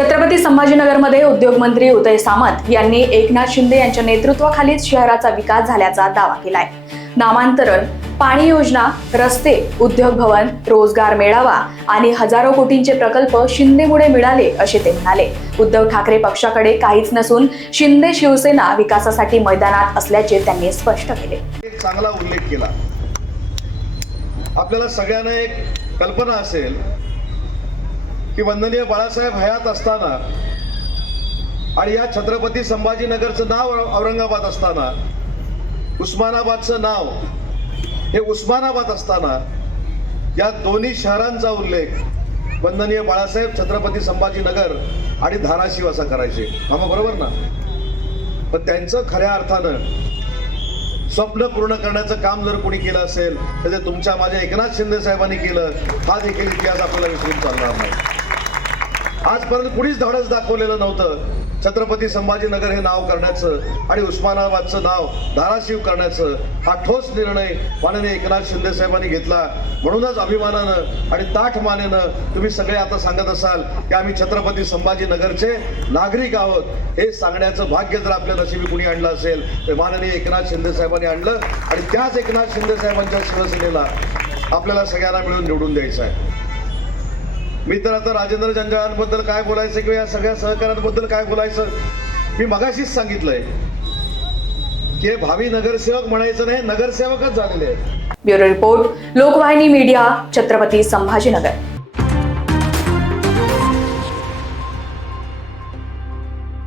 छत्रपती संभाजीनगरमध्ये उद्योगमंत्री उदय सामंत यांनी एकनाथ शिंदे यांच्या नेतृत्वाखालीच शहराचा विकास झाल्याचा दावा केलाय। नामांतरण, पाणी योजना, रस्ते, उद्योग भवन, रोजगार मेळावा आणि हजारो कोटींचे प्रकल्प शिंदेमुळे मिळाले असे ते म्हणाले। उद्धव ठाकरे पक्षाकडे काहीच नसून शिंदे शिवसेना विकासासाठी मैदानात असल्याचे त्यांनी स्पष्ट केले। एक चांगला उल्लेख केला। आपल्याला सगळ्यांना एक कल्पना असेल की वंदनीय बाळासाहेब हयात असताना आणि या छत्रपती संभाजीनगरचं नाव औरंगाबाद असताना, उस्मानाबादचं नाव हे उस्मानाबाद असताना, या दोन्ही शहरांचा उल्लेख वंदनीय बाळासाहेब छत्रपती संभाजीनगर आणि धाराशिव असा करायचे। मामा बरोबर ना? पण त्यांचं खऱ्या अर्थानं स्वप्न पूर्ण करण्याचं काम जर कोणी केलं असेल तर ते तुमच्या माझ्या एकनाथ शिंदे साहेबांनी केलं। हा देखील इतिहास आपल्याला विसरून चालणार नाही। आजपर्यंत कुणीच धाडस दाखवलेलं नव्हतं छत्रपती संभाजीनगर हे नाव करण्याचं आणि उस्मानाबादचं नाव धाराशिव करण्याचं। हा ठोस निर्णय माननीय एकनाथ शिंदे साहेबांनी घेतला। म्हणूनच अभिमानानं आणि ताठ मानेनं तुम्ही सगळे आता सांगत असाल की आम्ही छत्रपती संभाजीनगरचे नागरिक आहोत। हे सांगण्याचं भाग्य जर आपल्या नशिबी कुणी आणलं असेल तर माननीय एकनाथ शिंदे साहेबांनी आणलं आणि त्याच एकनाथ शिंदे साहेबांच्या शिवसेनेला आपल्याला सगळ्यांना मिळून निवडून द्यायचं आहे। मी तर आता राजेंद्र जंजाळांबद्दल काय बोलायचं किंवा या सगळ्या सहकाऱ्यांबद्दल काय बोलायचं मी मगाशीच सांगितलंय की हे भावी नगरसेवक म्हणायचं नाही, नगरसेवकच झालेले आहेत। Bureau report, Lokvahini media, Chhatrapati Sambhajinagar.